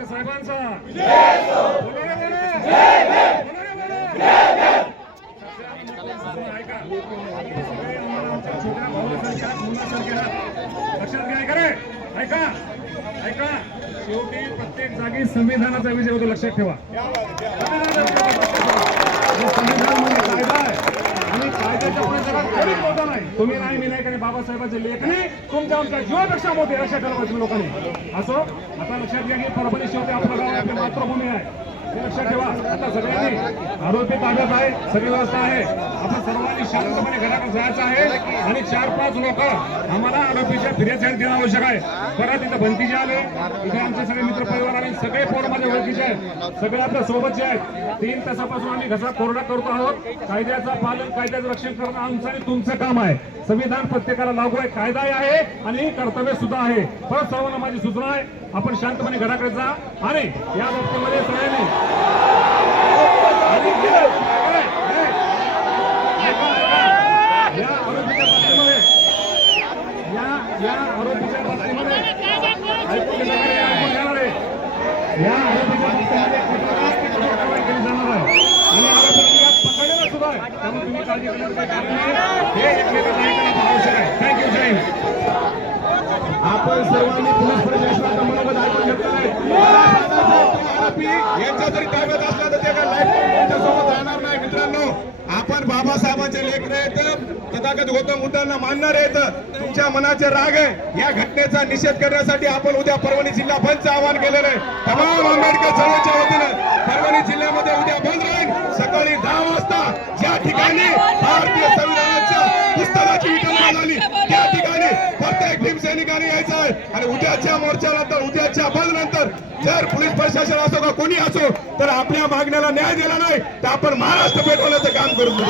साहेबांचा ऐका. लक्षात घ्या ऐका रे ऐका ऐका शेवटी प्रत्येक जागी संविधानाचा विजय होतो लक्षात ठेवा संविधानाचा विजय होतो. हे संविधान म्हणजे कायदा आहे आणि कायद्याच्या पुढे जगात कोणीच मोठा नाही तुम्ही नाही मी नाही कारण बाबासाहेबांचे लेखणी तुमच्या आमच्या जीवापेक्षा मोठे अशा करावं तुम्ही लोकांनी. असं आता लक्षात घ्या की परभणी शेवटी आपलं गाव मातृभूमी आहे. लक्षात ठेवा. आता सगळ्यांनी आरोपी ताब्यात आहे सगळी व्यवस्था आहे. आपण सर्वांनी शांतपणे घराकडे जायचं आहे आणि चार पाच लोक आम्हाला आरोपीच्या फिर्यादसाठी देणं आवश्यक आहे. परत इथं भंतीचे आले. इथे आमचे सगळे मित्र परिवार आणि सगळे पोर माझ्या ओळखीचे आहेत. सगळे आपल्या सोबतचे आहेत तीन तासापासून आम्ही घसा कोरडा करतो आहोत. कायद्याचं पालन कायद्याचं रक्षण करणं आमचं आणि तुमचं काम आहे. संविधान प्रत्येकाला लागू आहे. कायदाही आहे आणि कर्तव्य सुद्धा आहे. परत सर्वांना माझी सूचना आहे. आपण शांतपणे घराकडे जा. आणि या बाबतीमध्ये सगळ्यांनी या आरोपीच्या बाबतीमध्ये या या आरोपीच्या बाबतीमध्ये ऐकून घ्या या आरोपीच्या बाबतीमध्ये कठोर कारवाई केली जाणार आहे. आणि आरोपीला पकडलेला सुद्धा आहे. त्यामुळे तुम्ही काळजी करण्याचं कारण हे एकमेकांना ऐकणं आवश्यक आहे. थँक्यू जय आपण सर्वांनी पोलीस प्रशासनाचं मनोगत ऐकून घेतलं तथापि यांच्या जरी ताब्यात असला तर ते काय लाईफ त्यांच्यासोबत राहणार नाही. मित्रांनो आपण बाबासाहेबांचे लेकर आहेत. तथागत गौतम बुद्धांना मानणार आहेत. तुमच्या मनाचे राग आहे. या घटनेचा निषेध करण्यासाठी आपण उद्या परभणी जिल्हा बंदचं आवाहन केलेलं आहे. तमाम आंबेडकर चळवळीच्या वतीनं परभणी जिल्ह्यामध्ये उद्या बंद राहील. सकाळी दहा वाजता ज्या ठिकाणी भारतीय संविधानाच्या पुस्तकाची विटंबना झाली. त्या ठिकाणी प्रत्येक भीमसैनिकाने यायचं आहे. आणि उद्याच्या मोर्चानंतर उद्याच्या बंद नंतर जर पोलीस प्रशासन असो का कोणी असो तर आपल्या मागण्याला न्याय दिला नाही तर आपण महाराष्ट्र पेटवण्याचं काम करून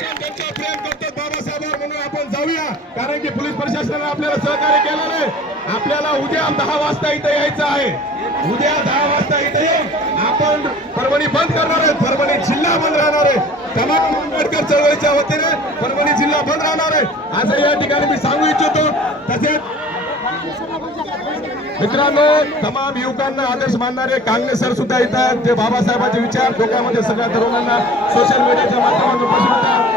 आपण त्यांच्यावर बाबासाहेबांवर म्हणून आपण जाऊया कारण की पोलीस प्रशासनाने आपल्याला सहकार्य केलं नाही. आपल्याला उद्या दहा वाजता इथं यायचं आहे. उद्या दहा वाजता इथं ये आपण परभणी बंद करणार आहे. परभणी जिल्हा बंद राहणार आहे. तमाम आंबेडकर चळवळीच्या वतीने परभणी जिल्हा बंद राहणार आहे. असं या ठिकाणी मी सांगू इच्छितो तसेच मित्रांनो तमाम युवकांना आदर्श मानणारे कांगणे सर सुद्धा येतात. ते बाबासाहेबांचे विचार डोक्यामध्ये सगळ्या तरुणांना सोशल मीडियाच्या माध्यमातून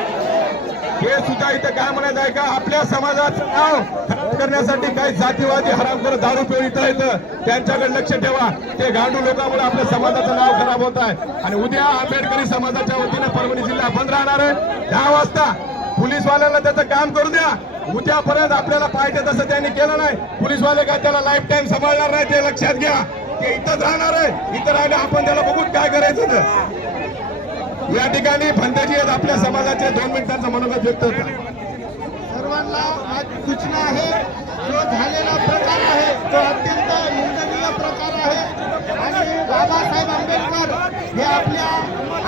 हे सुद्धा इथं काय म्हणायचं आहे का? आपल्या समाजात नाव करण्यासाठी काही जातीवादी हरामखोर दारू पिळत आहेत. त्यांच्याकडे लक्ष ठेवा. ते गांडू लोकांमुळे आपल्या समाजाचं नाव खराब होत आहे. आणि उद्या आंबेडकरी समाजाच्या वतीने परभणी जिल्हा बंद राहणार आहे. दहा वाजता पोलीसवाल्यांना त्याचं काम करू द्या. उद्यापर्यंत आपल्याला पाहिजे तसं त्यांनी केलं नाही. पोलीसवाले काय त्याला लाईफ टाईम सांभाळणार नाही ते लक्षात घ्या. ते इथंच राहणार आहे. इथं राहिले आपण त्याला बघून काय करायचं तर या ठिकाणी फंताजी आहेत आपल्या समाजाचे. दोन मिनिटांचा मनोगत व्यक्त सर्वांना आज सूचना आहे जो झालेला प्रकार आहे तो अत्यंत निंदनीय प्रकार आहे आणि बाबासाहेब आंबेडकर हे आपल्या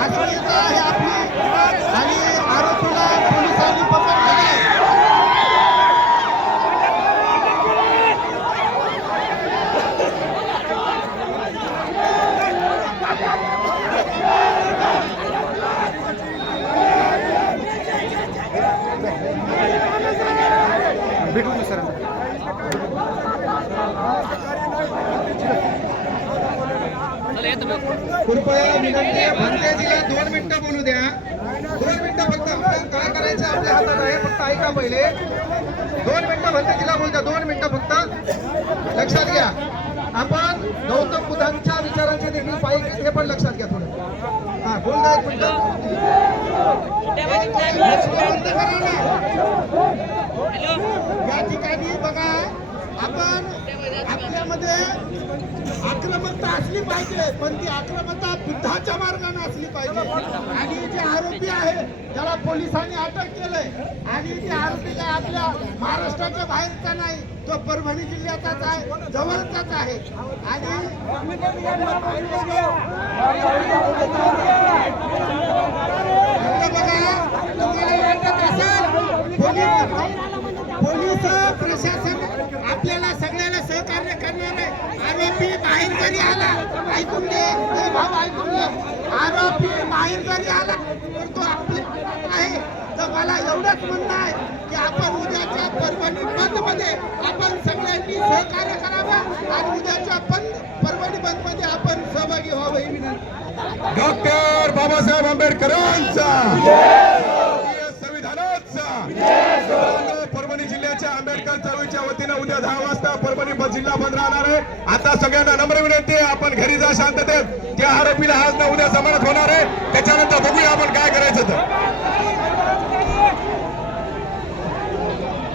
अस्मिता आहे आपली आणि आरोपीला पोलिसांनी पकडलेलं आहे कृपया विनंती भंतेजीला दोन मिनिटं बोलू द्या. दोन मिनिटं फक्त आपल्याला काय करायचं आपल्या हातात आहे फक्त ऐका पहिले. दोन मिनिटं भंतेजीला बोलू द्या दोन मिनिटं फक्त. लक्षात घ्या. आपण गौतम बुद्धांच्या विचारांचे देखील पाहिजे ते पण लक्षात घ्या थोडं. हा बोल द्या एक मिनिटं. या ठिकाणी बघा आपण आपल्यामध्ये आक्रमकता असली पाहिजे पण ती आक्रमकता बुद्धाच्या मार्गाने असली पाहिजे. आणि जे आरोपी आहे त्याला पोलिसांनी अटक केलंय आणि ते आरोपी काय आपल्या महाराष्ट्राच्या बाहेरचा नाही तो परभणी जिल्ह्याचाच आहे जवळचाच आहे. आणि इथं बघा तुम्हाला वाटत असेल पोलीस पोलीस प्रशासन आपल्याला सगळ्याला सहकार्य करणार आहे आरोपी घरी आला. ऐकून घे. ए भाऊ ऐकून घे. आरोपी बाहेर घरी आला. तर तो आपली आहे. तर मला एवढंच म्हणणं आहे की आपण उद्याच्या परभणी बंदमध्ये आपण सगळ्यांनी सहकार्य करावं आणि उद्याच्या बंद परभणी बंदमध्ये आपण सहभागी व्हावं ही विनंती. डॉक्टर बाबासाहेब आंबेडकरांचा भारतीय संविधानाचा मित्रांनो, परभणी जिल्ह्याच्या आंबेडकर चळवळीच्या वतीनं उद्या दहा वाजता परभणी ब- जिल्हा बंद राहणार आहे. आता सगळ्यांना नम्र विनंती आहे आपण घरी जा शांततेत. त्या आरोपीला आज ना उद्या जमानत होणार